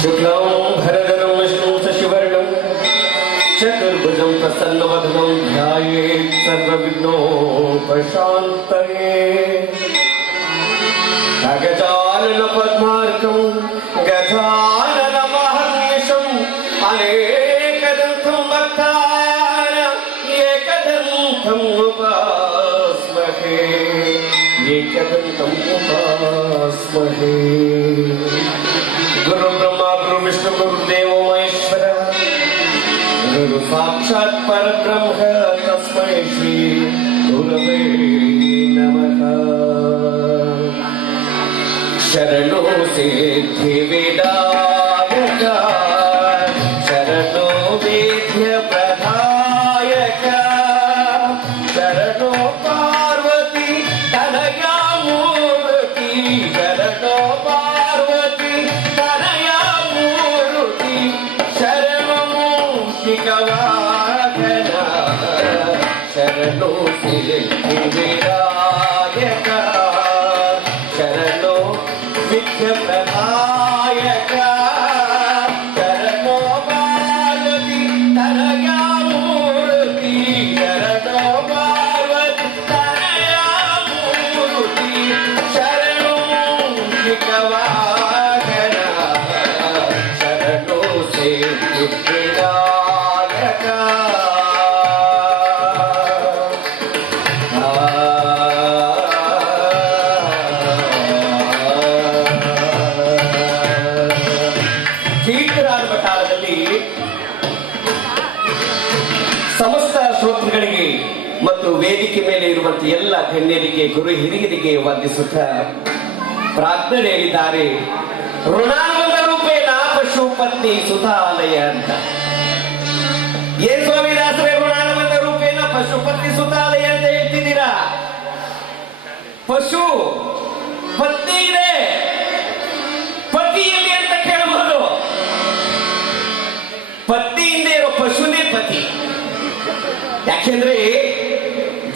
शुक्लां भरधरं विष्णुं शशिवर्णं चतुर्भुजं प्रसन्नवदनं ध्यायेत् सर्वविघ्नोपशान्तये। गजाननपद्मार्कं गजाननमहर्निशम् अनेकदन्तं भक्तानाम् एकदन्तम् उपास्महे एकदन्तम् उपास्महे। गुरु ब्रह्मा गुरु विष्णु गुरुदेवो महेश्वर गुरु साक्षात् परब्रह्म तस्मै श्री गुरवे नमः। शरणो सिद्धि विनायक शरणो वेद्य प्रदायक शरणो पार्वती तनया मूर्ति शरणो पार्वती तनया मूर्ति शरणो मूषिकवाहन शरणो सिद्धि विनायक शरणो विद्य प्रदायक शरणो पार्वती तनया मूर्ति शरणो पार्वती तनया मूर्ति शरणो मूषिकवाहन शरणो सिद्धि विनायक। ಕೀರ್ತರಾಜ ಕಾಲದಲ್ಲಿ ಸಮಸ್ತ ಶ್ರೋತೃಗಳಿಗೆ ಮತ್ತು ವೇದಿಕೆ ಮೇಲೆ ಇರುವಂತಹ ಎಲ್ಲ ಗಣ್ಯರಿಗೆ ಗುರು ಹಿರಿಯರಿಗೆ ವಂದಿಸುತ್ತಾ ಪ್ರಾರ್ಥನೆ ಹೇಳಿದ್ದಾರೆ. ಋಣಾನುಬಂಧ ರೂಪೇಣ ಪಶುಪತ್ನಿ ಸುತಾಲಯ ಅಂತ. ಏನ್ ಸ್ವಾಮಿ ದಾಸರೇ ಋಣಾನುಬಂಧ ರೂಪೇಣ ಪಶುಪತ್ನಿ ಸುತಾಲಯ ಅಂತ ಹೇಳ್ತಿದ್ದೀರಾ? ಪಶು ಪತ್ನಿ ಇದೆ, ಪತಿಯಲ್ಲಿ ಅಂತ ಕೇಳಬಹುದು. ಪತ್ನಿಯಿಂದ ಇರೋ ಪಶುನೇ ಪತಿ. ಯಾಕೆಂದ್ರೆ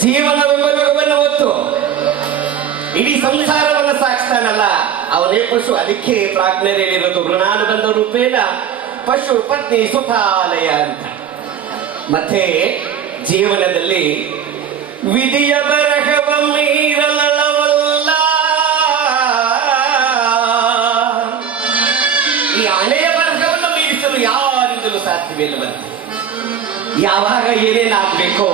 ಜೀವನವೆಂಬ ಮಗುವನ್ನು ಹೊತ್ತು ಇಡೀ ಸಂಸಾರವನ್ನ ಸಾಗಿಸ್ತಾನಲ್ಲ ಅವನೇ ಪಶು. ಅದಕ್ಕೆ ಪ್ರಾಜ್ಞೆ ಹೇಳಿರೋದು ಋಣಾನುಬಂಧ ರೂಪೇಣ ಪಶು ಪತ್ನಿ ಸುಖಾಲಯ ಅಂತ. ಮತ್ತೆ ಜೀವನದಲ್ಲಿ ವಿಧಿಯ ಬರಹವ ಮೀರಲವಲ್ಲ. ಈ ಹಣೆಯ ಬರಹವನ್ನು ಮೀರಿಸಲು ಯಾರಿಂದಲೂ ಸಾಧ್ಯವಿಲ್ಲವಂತೆ. ಯಾವಾಗ ಏನೇನಾಗಬೇಕೋ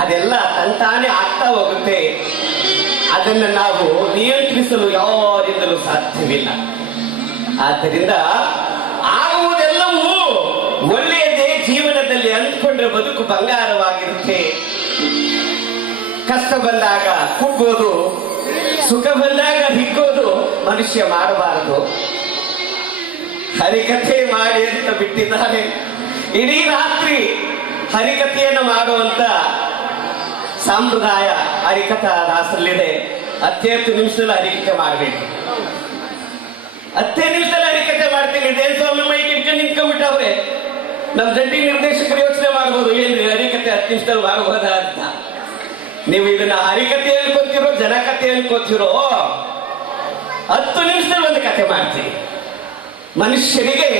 ಅದೆಲ್ಲ ತಂತಾನೆ ಆಗ್ತಾ ಹೋಗುತ್ತೆ. ಅದನ್ನ ನಾವು ನಿಯಂತ್ರಿಸಲು ಯಾರಿಂದಲೂ ಸಾಧ್ಯವಿಲ್ಲ. ಆದ್ದರಿಂದ ಆಗುವುದೆಲ್ಲವೂ ಒಳ್ಳೆಯದೇ. ಜೀವನದಲ್ಲಿ ಅಂದ್ಕೊಂಡ್ರೆ ಬದುಕು ಬಂಗಾರವಾಗಿರುತ್ತೆ. ಕಷ್ಟ ಬಂದಾಗ ಕುಗ್ಗೋದು, ಸುಖ ಬಂದಾಗ ಹಿಗ್ಗೋದು ಮನುಷ್ಯ ಮಾಡಬಾರದು. ಹರಿಕಥೆ ಮಾಡಿ ಅಂತ ಬಿಟ್ಟಿದ್ದಾರೆ. ಇಡೀ ರಾತ್ರಿ ಹರಿಕಥೆಯನ್ನು ಮಾಡುವಂತ ಸಂಪ್ರದಾಯ ಹರಿಕಥಾ ದಾಸರಲ್ಲಿದೆ. 10 ನಿಮಿಷದಲ್ಲಿ ಹರಿಕಥೆ ಮಾಡಬೇಕು. 10 ನಿಮಿಷದಲ್ಲಿ ಹರಿಕಥೆ ಮಾಡ್ತೀನಿ. ಇದೇನ್ ಸ್ವಾಮಿ ಮೈಕ್ ಇಟ್ಕೊಂಡು ನಿಂತ್ಕೊಂಡ್ಬಿಟ್ಟವ್ರೆ. ನಮ್ ಜಂಟಿ ನಿರ್ದೇಶಕರು ಯೋಚನೆ ಮಾಡ್ಬೋದು, ಏನ್ರಿ ಹರಿಕಥೆ 10 ನಿಮಿಷದಲ್ಲಿ ಮಾಡಬಹುದಾ ಅಂತ. ನೀವು ಇದನ್ನ ಹರಿಕಥೆ ಅನ್ಕೋತಿರೋ ಜನಕಥೆ ಅನ್ಕೋತಿರೋ 10 ನಿಮಿಷದಲ್ಲಿ ಒಂದು ಕಥೆ ಮಾಡ್ತೀನಿ. ಮನುಷ್ಯರಿಗೆ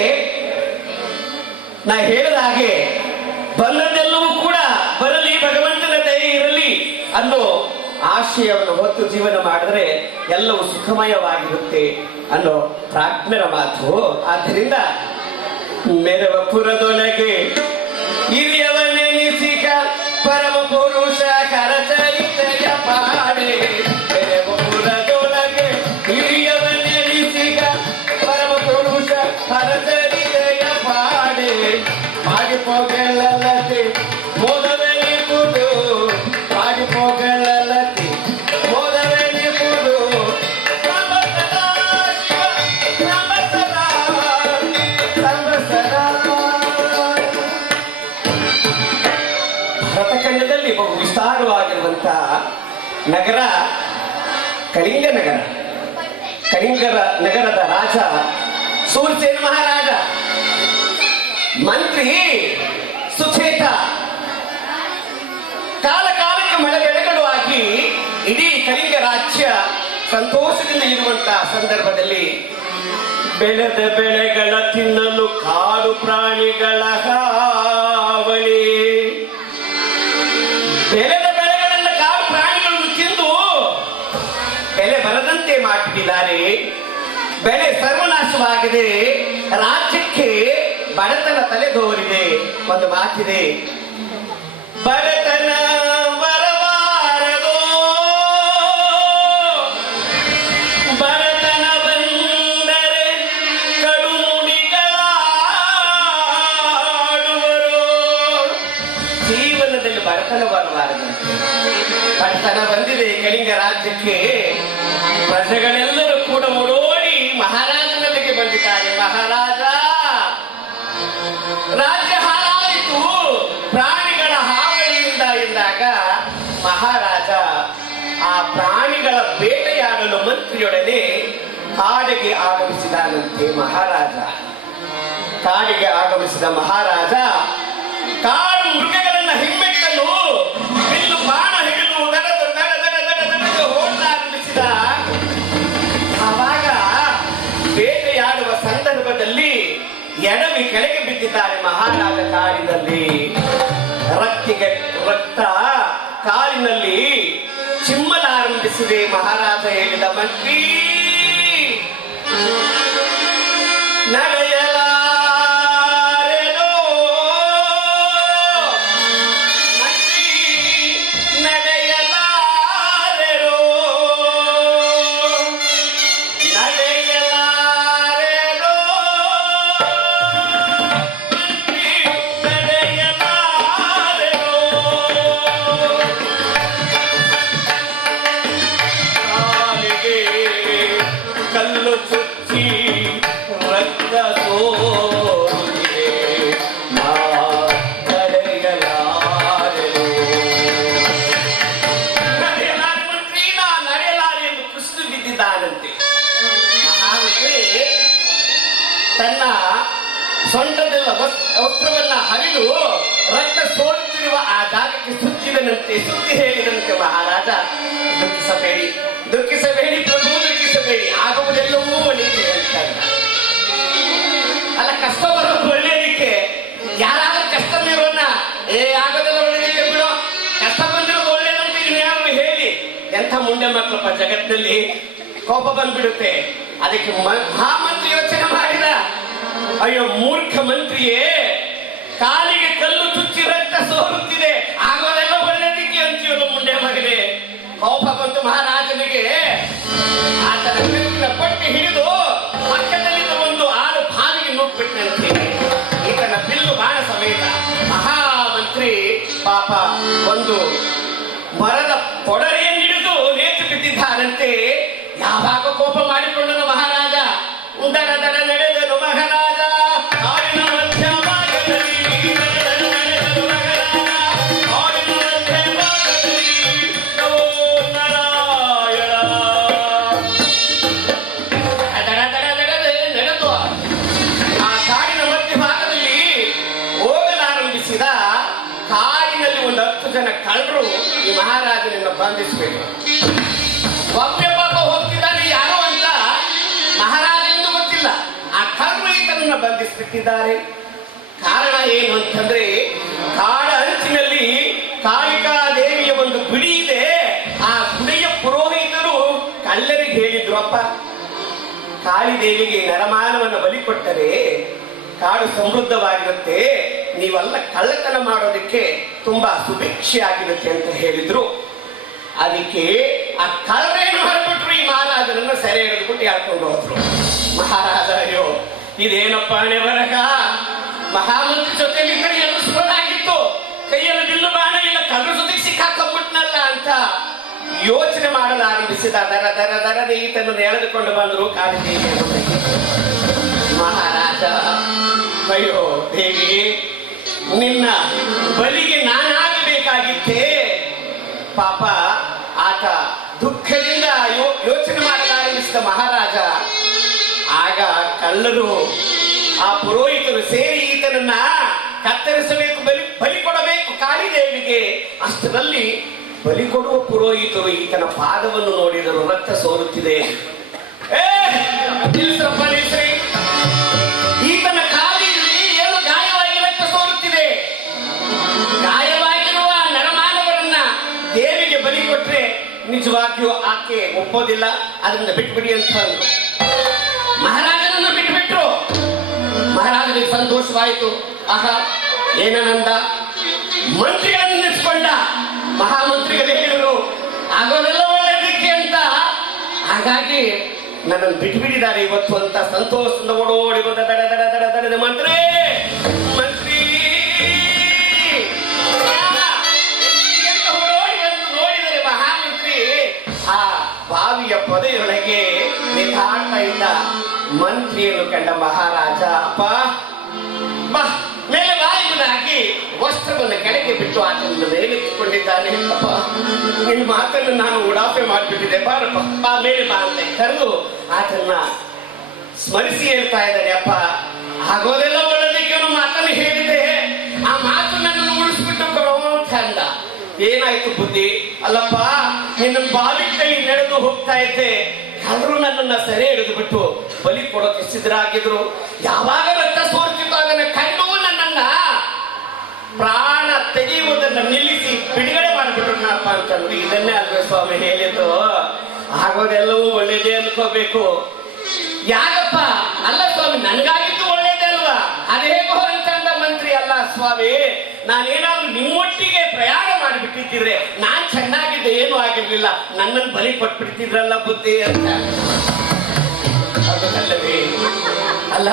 ನಾ ಹೇಳಿದ ಹಾಗೆ ಬಂದದ್ದೆಲ್ಲವೂ ಕೂಡ ಬರಲಿ, ಭಗವಂತನ ದಯೆ ಇರಲಿ ಅನ್ನೋ ಆಶಯವನ್ನು ಹೊತ್ತು ಜೀವನ ಮಾಡಿದ್ರೆ ಎಲ್ಲವೂ ಸುಖಮಯವಾಗಿರುತ್ತೆ ಅನ್ನೋ ಪ್ರಾಜ್ಞರ ಮಾತು. ಆದ್ದರಿಂದ ಮೆರವ ಪುರದೊಳಗೆ ಹಿರಿಯವನೆನಿಸಿಕ ಪರಮ ಪುರುಷ ಕರಚರಿತೆಯ ಪಾಡೆ. ಮೆರವ ಪುರದೊಳಗೆ ಹಿರಿಯವನೆನಿಸಿಕ ಪರಮ ಪುರುಷ ಕರಚರಿತೆಯ ಪಾಡೆ. ಮಾಡಿಪೋಗಳಲತೆ ಮೋದವೆನಿಪುದು ಮಾಡಿಪೋಗಳಲತೆ ಮೋದವೆನಿಪುದು. ಭರತಖಂಡದಲ್ಲಿ ಬಹು ವಿಸ್ತಾರವಾಗಿರುವಂತಹ ನಗರ ಕಳಿಂಗ ನಗರ. ಕಳಿಂಗ ನಗರದ ರಾಜ ಸೂರ್ಯಸೇನ ಮಹಾರಾಜ, ಮಂತ್ರಿ ಸುಚೇತ. ಕಾಲ ಕಾಲಕ್ಕೆ ಮಳೆಗಳೆಗಳು ಆಗಿ ಇಡೀ ಕಳಿಂಗ ರಾಜ್ಯ ಸಂತೋಷದಿಂದ ಇರುವಂತಹ ಸಂದರ್ಭದಲ್ಲಿ ಬೆಳೆದ ಬೆಳೆಗಳ ತಿನ್ನಲು ಕಾಡು ಪ್ರಾಣಿಗಳ ಹಾವಳಿ. ಬೆಳೆದ ಬೆಳೆಗಳನ್ನು ಕಾಡು ಪ್ರಾಣಿಗಳನ್ನು ತಿಂದು ಬೆಲೆ ಬರದಂತೆ ಮಾಡಿಬಿಟ್ಟಿದ್ದಾರೆ. ಬೆಳೆ ಸರ್ವನಾಶವಾಗಿದೆ. ರಾಜ್ಯಕ್ಕೆ ಬಡತನ ತಲೆದೋರಿದೆ. ಒಂದು ಮಾತಿದೆ, ಬಡತನ ಬರಬಾರದು, ಬಡತನ ಬಂದರೆ ಕಡು ನುಡಿಗಳಾಡುವರು. ಜೀವನದಲ್ಲಿ ಬಡತನ ಬರಬಾರದು. ಬಡತನ ಬಂದಿದೆ ಕಳಿಂಗ ರಾಜ್ಯಕ್ಕೆ. ಪ್ರಜೆಗಳೆಲ್ಲರೂ ಕೂಡ ಓಡೋಡಿ ಮಹಾರಾಜನಲ್ಲಿಗೆ ಬಂದಿದ್ದಾರೆ. ಮಹಾರಾಜ, ರಾಜ್ಯ ಹಾಳಾಯಿತು ಪ್ರಾಣಿಗಳ ಹಾವಳಿಯಿಂದ ಎಂದಾಗ ಮಹಾರಾಜ ಆ ಪ್ರಾಣಿಗಳ ಬೇಟೆಯಾಡಲು ಮಂತ್ರಿಯೊಡನೆ ಕಾಡಿಗೆ ಆಗಮಿಸಿದಾನಂತೆ. ಮಹಾರಾಜ ಕಾಡಿಗೆ ಆಗಮಿಸಿದ ಮಹಾರಾಜ ಕಾಡು ಮೃಗಗಳನ್ನ ಹಿಮ್ಮೆಟ್ಟಲು ಬಿಲ್ಲು ಬಾಣ ಹಿಡಿದು ದಡ ಓಡಲಾರಂಭಿಸಿದ. ಆವಾಗ ಬೇಟೆಯಾಡುವ ಸಂದರ್ಭದಲ್ಲಿ ಎಡವಿ ಕೆಳಗೆ ಬಿದ್ದಿದ್ದಾರೆ ಮಹಾರಾಜ. ಕಾಡಿನಲ್ಲಿ ರಕ್ತ ಕಾಲಿನಲ್ಲಿ ಚಿಮ್ಮಲಾರಂಭಿಸಿದೆ. ಮಹಾರಾಜ ಹೇಳಿದ, ಮಂತ್ರಿ ನಡೆಯಲಾರೆನೋ, ಮಂತ್ರಿ ನಡೆಯಲಾರೆನೋ, ನಡೆಯಲಾರೆನೋ, ಮಂತ್ರಿ ನಡೆಯಲಾರೆನೋ. ಕಾಲಿಗೆ ಕಲ್ಲು ಚುಚ್ಚಿ ರಕ್ತ ಸೋರಿದೆ, ನಾ ನಡೆಯಲಾರೆನೋ. ನಡೆಯಲಾರೆ ಮಂತ್ರಿ, ನಾ ನಡೆಯಲಾರೆ ಎಂದು ಕುಸಿದು ಬಿದ್ದಿದ್ದಾನಂತೆ. ಮಹಾರಾಜೆ ತನ್ನ ಸೊಂಟದೆಲ್ಲ ವಸ್ತ್ರವನ್ನ ಹರಿದು ರಕ್ತ ಸೋರುತ್ತಿರುವ ಆ ಜಾಗಕ್ಕೆ ಸುತ್ತಿದನಂತೆ. ಸುತ್ತಿ ಹೇಳಿದಂತೆ, ಮಹಾರಾಜ ದುಃಖಿಸಬೇಡಿ, ದುಃಖಿಸಬೇಡಿ ಪ್ರಭು, ದುಃಖಿಸಬೇಡಿ, ಆಗುವುದೆಲ್ಲವೂ ಒಳ್ಳೆಯದೇ ಅಂತ. ಅಲ್ಲ, ಕಷ್ಟ ಬರೋದು ಒಳ್ಳೆಯದಕ್ಕೆ. ಯಾರಾದ್ರೂ ಕಷ್ಟ ಇರೋನ್ನ ಆಗೋದೆಲ್ಲ ಒಳ್ಳೆಯದಕ್ಕೆ ಬಿಡೋ, ಕಷ್ಟ ಬಂದಿರೋದು ಒಳ್ಳೆಯದಂತ ಯಾರು ಹೇಳಿ. ಎಂಥ ಮುಂಡೆ ಮಕ್ಕಳಪ್ಪ ಜಗತ್ತಿನಲ್ಲಿ. ಕೋಪ ಬಂದ್ಬಿಡುತ್ತೆ. ಅದಕ್ಕೆ ಮಹಾಮಂತ್ರಿ ಯೋಚನೆ ಮಾಡಿದ, ಅಯ್ಯೋ ಮೂರ್ಖ ಮಂತ್ರಿಯೇ, ಕಾಲಿಗೆ ಕಲ್ಲು ಚುಚ್ಚಿ ರಕ್ತ ಸೋರುತ್ತಿದೆ, ಆಗೋದೆಲ್ಲ ಒಳ್ಳೆಯದಕ್ಕೆ ಅಂತೀಯೋದು ಮುಂಡೆ ಮಗನೇ. ಕೋಪ ಬಂತು ಮಹಾರಾಜನಿಗೆ. ಆತನ ಕೃಷ್ಣ ಪಟ್ಟಿ ಹಿಡಿದು ಪಕ್ಕದಲ್ಲಿದ್ದ ಒಂದು ಆಳು ಬಾವಿಗೆ ನುಗ್ಬಿಟ್ಟಂತೆ. ಈತನ ಬಿಲ್ಲು ಬಾಣ ಸಮೇತ ಮಹಾಮಂತ್ರಿ ಪಾಪ ಒಂದು ಮರದ ಪೊಡರೆಯನ್ನು ಹಿಡಿದು ನೇತು ಬಿದ್ದಿದ್ದಾರಂತೆ. ಯಾವಾಗ ಕೋಪ ಮಾಡಿಕೊಂಡನು ಮಹಾರಾಜ. ದಡ ದಡ ನಡೆದನು ಮಹಾರಾಜ, ಕಾಡಿನ ಮಧ್ಯ ಭಾಗದಲ್ಲಿ ನಡೆದನು ಮಹಾರಾಜ, ಕಾಡಿನ ಮಧ್ಯ ಭಾಗದಲ್ಲಿ ನಮೋ ನಾರಾಯಣ. ದಡ ದಡ ದಡ ನಡೆದು ಆ ಕಾಡಿನ ಮಧ್ಯ ಭಾಗದಲ್ಲಿ ಹೋಗಲಾರಂಭಿಸಿದ. ಕಾಡಿನಲ್ಲಿ ಒಂದು 10 ಜನ ಕಳ್ಳರು ಈ ಮಹಾರಾಜನನ್ನು ಬಂಧಿಸಬೇಕು. ಒಬ್ಬ ಪಾಪ ಹೋಗ್ತಿದ್ದಾನೆ ಯಾರೋ ಅಂತ ಮಹಾರಾಜ ಎಂದು ಗೊತ್ತಿಲ್ಲ. ಆ ಕಳ್ಳರು ಈತನನ್ನ ಬಂಧಿಸಿಬಿಟ್ಟಿದ್ದಾರೆ. ಕಾರಣ ಏನು ಅಂತಂದ್ರೆ, ಕಾಡ ಅಂಚಿನಲ್ಲಿ ಕಾಳಿಕಾ ದೇವಿಯ ಒಂದು ಗುಡಿ ಇದೆ. ಆ ಗುಡಿಯ ಪುರೋಹಿತರು ಕಳ್ಳರಿಗೆ ಹೇಳಿದ್ರು, ಅಪ್ಪ ಕಾಳಿದೇವಿಗೆ ನರಮಾನವನ್ನು ಬಲಿ ಕೊಟ್ಟರೆ ಕಾಡು ಸಮೃದ್ಧವಾಗಿರುತ್ತೆ, ನೀವೆಲ್ಲ ಕಳ್ಳತನ ಮಾಡೋದಕ್ಕೆ ತುಂಬಾ ಸುಭಿಕ್ಷೆ ಆಗಿರುತ್ತೆ ಅಂತ ಹೇಳಿದ್ರು. ಅದಕ್ಕೆ ಆ ಕಳ್ಳರೇನು ಮಾಡಿಬಿಟ್ರು, ಈ ಮಹಾರಾಜನನ್ನ ಸೆರೆ ಹಿಡಿದ್ಬಿಟ್ಟು ಹೇಳ್ಕೊಂಡು ಹೋದ್ರು. ಮಹಾರಾಜ, ಅಯ್ಯೋ ಇದೇನಪ್ಪ ಬರಕ, ಮಹಾಮಂತ್ರಿ ಜೊತೆಲಿ ಇದ್ದರೆ ಎಲ್ಲಿಸ್ಬೋದಾಗಿತ್ತು, ಕೈಯಲ್ಲಿ ಬಿಲ್ಲು ಬಾಣ ಇಲ್ಲ, ಕಳ್ಳರ ಜೊತೆಗೆ ಸಿಕ್ಕಾಕೊಂಡ್ಬಿಟ್ನಲ್ಲ ಅಂತ ಯೋಚನೆ ಮಾಡಲು ಆರಂಭಿಸಿದ. ದರ ದರ ದರದ ಈತನನ್ನು ಎಳೆದುಕೊಂಡು ಬಂದರು ಕಾಳಿದೇವಿ. ಮಹಾರಾಜ, ಅಯ್ಯೋ ದೇವಿ, ನಿನ್ನ ಬಲಿಗೆ ನಾನಾಗಬೇಕಾಗಿತ್ತೇ. ಪಾಪ ಆತ ದುಃಖದಿಂದ ಯೋಚನೆ ಮಾಡಲಾರಂಭಿಸಿದ ಮಹಾರಾಜ. ಆಗ ಕಳ್ಳರು ಆ ಪುರೋಹಿತರು ಸೇರಿ ಈತನನ್ನ ಕತ್ತರಿಸಬೇಕು, ಬಲಿ ಕೊಡಬೇಕು ಕಾಳಿದೇವಿಗೆ. ಅಷ್ಟರಲ್ಲಿ ಬಲಿ ಕೊಡುವ ಪುರೋಹಿತರು ಈತನ ಪಾದವನ್ನು ನೋಡಿದರು, ರಕ್ತ ಸೋರುತ್ತಿದೆ. ನಿಲ್ಸ್ರಪ್ಪ ನಿಲ್ಸ್ರಿ, ಆಕೆ ಒಪ್ಪೋದಿಲ್ಲ, ಅದರಿಂದ ಬಿಟ್ಬಿಡಿ ಅಂತ ಅಂದ್ರು. ಮಹಾರಾಜನನ್ನು ಬಿಟ್ಬಿಟ್ರು. ಮಹಾರಾಜನಿಗೆ ಸಂತೋಷವಾಯಿತು. ಆಹಾ, ಏನಂದ, ಮಂತ್ರಿಗಳನ್ನು ನಿಲ್ಲಿಸ್ಕೊಂಡ. ಮಹಾಮಂತ್ರಿಗಳು ಹೇಳಿದ್ರು ಆಗೋದೆಲ್ಲ ಒಳ್ಳೆದಕ್ಕೆ ಅಂತ. ಹಾಗಾಗಿ ನನ್ನನ್ನು ಬಿಟ್ಬಿಟ್ಟಿದ್ದಾರೆ ಇವತ್ತು ಅಂತ ಸಂತೋಷದಿಂದ ಓಡೋಡಿ ಬಂದ. ದಡ ದಡ ದಡ ದಡದ ಮಂತ್ರಿ ಮಂತ್ರಿ ಓಡೋಡಿ ಬಂದು ನೋಡಿದರೆ ಮಹಾಮಂತ್ರಿ ಆ ಬಾವಿಯ ಪೊದೆಯೊಳಗೆ ನೇತಾಡ್ತಾ ಇದ್ದ ಮಂತ್ರಿಯನ್ನು ಕಂಡ ಮಹಾರಾಜ, ಅಪ್ಪ ಬಾ ಮೇಲೆ ಬಾಯಿಯನ್ನು ಹಾಕಿ ವಸ್ತ್ರವನ್ನು ಕೆಳಗೆ ಬಿಟ್ಟು ಆತನನ್ನು ಮೇಲೆತ್ತಿಕೊಂಡಿದ್ದಾನೆ. ಅಪ್ಪ, ನಿನ್ನ ಮಾತನ್ನು ನಾನು ಉಡಾಫೆ ಮಾಡಿಬಿಟ್ಟಿದ್ದೆ, ಬಾರಪ್ಪ ಬಾ ಮೇಲೆ ಬಾ ಅಂತ ಕರೆದು ಆತನ್ನ ಸ್ಮರಿಸಿ ಹೇಳ್ತಾ ಇದ್ದಾನೆ. ಅಪ್ಪ, ಆಗೋದೆಲ್ಲ ಒಳ್ಳೆದಕ್ಕೆ ಮಾತನ್ನು ಹೇಳಿದೆ, ಆ ಮಾತು ನನ್ನನ್ನು ಉಳಿಸ್ಬಿಟ್ಟು ಕೊಡೋ ಅಂತ ಅಂದ. ಏನಾಯ್ತು ಬುದ್ಧಿ? ಅಲ್ಲಪ್ಪ, ನಿನ್ನ ಬಾವಿ ಕೈ ನಡೆದು ಹೋಗ್ತಾ ಇದ್ದೆ, ಆದ್ರೂ ನನ್ನನ್ನ ಸೆರೆ ಹಿಡಿದು ಬಿಟ್ಟು ಬಲಿ ಕೊಡೋಕೆ ಸಿದ್ಧರಾಗಿದ್ರು. ಯಾವಾಗ ರಕ್ತ ಸೋರ್ತಿತ್ತು ಅದನ್ನ ಕಂಡು ನನ್ನನ್ನ ಪ್ರಾಣ ತೆಗೆಯುವುದನ್ನ ನಿಲ್ಲಿಸಿ ಬಿಡುಗಡೆ ಮಾಡಿಬಿಟ್ರು ನಪ್ಪ ಅಂತಂದ್ರು. ಇದನ್ನೇ ಅಲ್ವೇ ಸ್ವಾಮಿ ಹೇಳಿದ್ದು, ಆಗೋದೆಲ್ಲವೂ ಒಳ್ಳೇದೇ ಅನ್ಕೋಬೇಕು. ಯಾಕಪ್ಪ? ಅಲ್ಲ ಸ್ವಾಮಿ, ನನ್ಗಾಗಿದ್ದು ಒಳ್ಳೇದೇ ಅಲ್ವಾ? ಅದೇಗೋ ಅಂತಂದ ಮಂತ್ರಿ. ಅಲ್ಲ ಸ್ವಾಮಿ, ನಾನೇನಾದ್ರೂ ನಿಮ್ಮೊಟ್ಟಿಗೆ ಪ್ರಯಾಣ ಮಾಡಿಬಿಟ್ಟಿದ್ರೆ ನಾನ್ ಚೆನ್ನಾಗಿದ್ದೆ, ಏನೂ ಆಗಿರ್ಲಿಲ್ಲ, ನನ್ನನ್ನು ಬಲಿ ಕೊಟ್ಬಿಡ್ತಿದ್ರಲ್ಲ ಬುದ್ಧಿ ಅಂತ. ಅದಲ್ಲವೇ? ಅಲ್ಲ,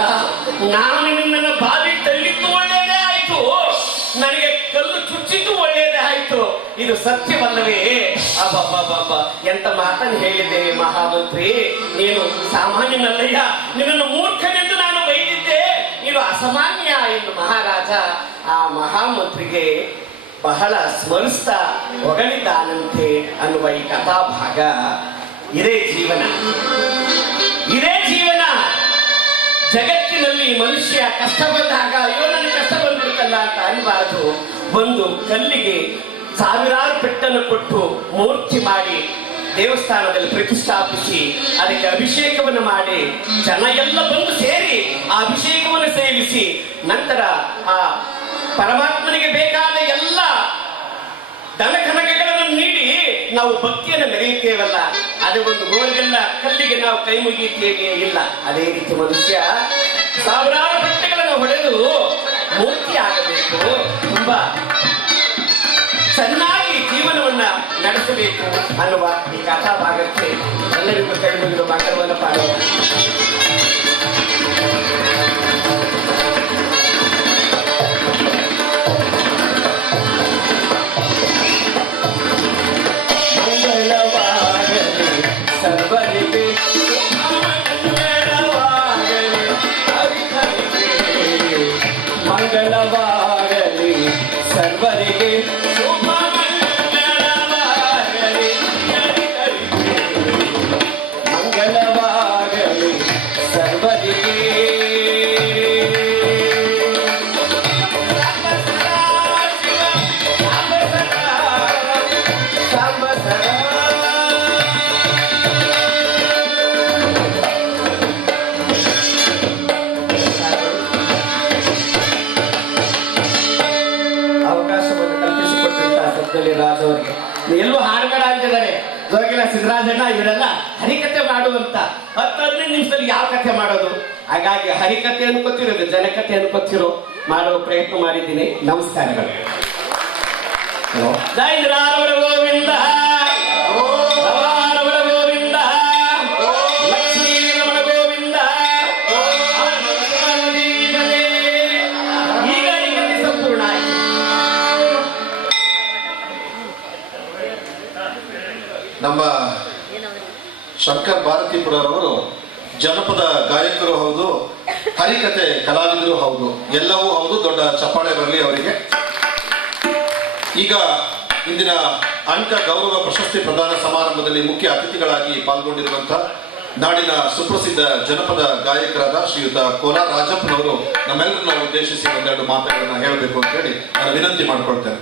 ನಾನು ನಿನ್ನನ್ನು ಬಾವಿ ತಳ್ಳಿದ್ದು ಒಳ್ಳೇದೇ ಆಯ್ತು, ನನಗೆ ಕಲ್ಲು ಚುಚ್ಚಿದ್ದು ಒಳ್ಳೇದೇ ಆಯ್ತು. ಇದು ಸತ್ಯವಲ್ಲವೇ? ಅಬ್ಬಬ್ಬಬ್ಬ, ಎಂತ ಮಾತನ್ನು ಹೇಳಿದೆ ಮಹಾಮಂತ್ರಿ. ನೀನು ಸಾಮಾನ್ಯನಲ್ಲಯ್ಯ, ನಿನ್ನನ್ನು ಮೂರ್ಖನೆಂದು ನಾನು ಬೈದಿದ್ದೆ, ನೀನು ಅಸಾಮಾನ್ಯ ಎಂದು ಮಹಾರಾಜ ಆ ಮಹಾಮಂತ್ರಿಗೆ ಬಹಳ ಸ್ಮರಿಸ್ತಾ ಹೊಗಳಿದ್ದಾನಂತೆ ಅನ್ನುವ ಈ ಕಥಾಭಾಗ. ಇದೇ ಜೀವನ, ಇದೇ ಜೀವನ. ಜಗತ್ತಿನಲ್ಲಿ ಮನುಷ್ಯ ಕಷ್ಟ ಬಂದಾಗ ಅಯ್ಯೋ ನನಗೆ ಕಷ್ಟ ಬಂದ್ಬಿಡ್ತಲ್ಲ ಅಂತ ಅನ್ಬಾರದು. ಒಂದು ಕಲ್ಲಿಗೆ ಸಾವಿರಾರು ಪೆಟ್ಟನ್ನು ಕೊಟ್ಟು ಮೂರ್ತಿ ಮಾಡಿ ದೇವಸ್ಥಾನದಲ್ಲಿ ಪ್ರತಿಷ್ಠಾಪಿಸಿ ಅದಕ್ಕೆ ಅಭಿಷೇಕವನ್ನು ಮಾಡಿ ಜನ ಎಲ್ಲ ಬಂದು ಸೇರಿ ಆ ಅಭಿಷೇಕವನ್ನು ಸೇವಿಸಿ ನಂತರ ಆ ಪರಮಾತ್ಮನಿಗೆ ಬೇಕಾದ ಎಲ್ಲ ದನಕನಕಗಳನ್ನು ನೀಡಿ ನಾವು ಭಕ್ತಿಯನ್ನು ಮೆರೆಯುತ್ತೇವಲ್ಲ, ಅದೇ ಒಂದು ಗೋಲ್ಗೆಲ್ಲ ಕಲ್ಲಿಗೆ ನಾವು ಕೈ ಮುಗಿಯುತ್ತೇವೆ ಇಲ್ಲ. ಅದೇ ರೀತಿ ಮನುಷ್ಯ ಸಾವಿರಾರು ಬಟ್ಟೆಗಳನ್ನು ಹೊಡೆದು ಮೂರ್ತಿ ಆಗಬೇಕು, ತುಂಬಾ ಚೆನ್ನಾಗಿ ಜೀವನವನ್ನ ನಡೆಸಬೇಕು ಅನ್ನುವ ಈ ಕಥಾ ಭಾಗಕ್ಕೆ ಎಲ್ಲರಿಗೂ ಕೈ ಮುಗಿದು ಮಂಗಳವನ್ನು ಪಾಡುವ. ಮಂಗಳವಾಗಲಿ ಸರ್ವರಿಗೆ, ಶುಭ ಮಂಗಳವಾಗಲಿ, ಮಂಗಳವಾಗಲಿ ಸರ್ವರಿಗೆ. ಅವಕಾಶವನ್ನು ಕಲ್ಪಿಸಿಕೊಟ್ಟಿರುತ್ತಾರೆ ಸದ್ದಲ್ಲಿ ರಾಜವರಿಗೆ. ಎಲ್ಲೂ ಹಾಡುಗಾಡ ಅಂತಿದ್ದಾರೆ ಜೋಗಿಲ ಸಿದ್ದರಾಜಣ್ಣ, ಇವರೆಲ್ಲ ಹರಿಕತೆ ಮಾಡುವಂತ 10-15 ನಿಮಿಷದಲ್ಲಿ ಯಾವ ಕಥೆ ಮಾಡೋದು? ಹಾಗಾಗಿ ಹರಿಕತೆ ಅನ್ಕೋತಿರೋದು, ಜನಕತೆ ಅನ್ಕೋತಿರೋ ಮಾಡುವ ಪ್ರಯತ್ನ ಮಾಡಿದ್ದೀನಿ. ನಮಸ್ಕಾರಗಳು. ಜೈ ರಾರವರ ಗೋವಿಂದ, ರವಾರವರ ಗೋವಿಂದ, ಲಕ್ಷ್ಮೀ ರಮಣ ಗೋವಿಂದ. ಈಗ ಈ ಕಥೆ ಸಂಪೂರ್ಣ ಆಯಿತು. ನಮ್ಮ ಶಂಕರ್ ಭಾರತೀಪುರರವರು ಜನಪದ ಗಾಯಕರು ಹೌದು, ಹರಿಕತೆ ಕಲಾವಿದರು ಹೌದು, ಎಲ್ಲವೂ ಹೌದು. ದೊಡ್ಡ ಚಪ್ಪಾಳೆ ಬರಲಿ ಅವರಿಗೆ. ಈಗ ಇಂದಿನ ಅಂಕ ಗೌರವ ಪ್ರಶಸ್ತಿ ಪ್ರದಾನ ಸಮಾರಂಭದಲ್ಲಿ ಮುಖ್ಯ ಅತಿಥಿಗಳಾಗಿ ಪಾಲ್ಗೊಂಡಿರುವಂತಹ ನಾಡಿನ ಸುಪ್ರಸಿದ್ಧ ಜನಪದ ಗಾಯಕರಾದ ಶ್ರೀಯುತ ಕೋಲಾರ ರಾಜಪ್ಪನವರು ನಮ್ಮೆಲ್ಲರನ್ನ ಉದ್ದೇಶಿಸಿ ಒಂದೆರಡು ಮಾತುಗಳನ್ನ ಹೇಳಬೇಕು ಅಂತ ಹೇಳಿ ನಾನು ವಿನಂತಿ ಮಾಡ್ಕೊಳ್ತೇನೆ.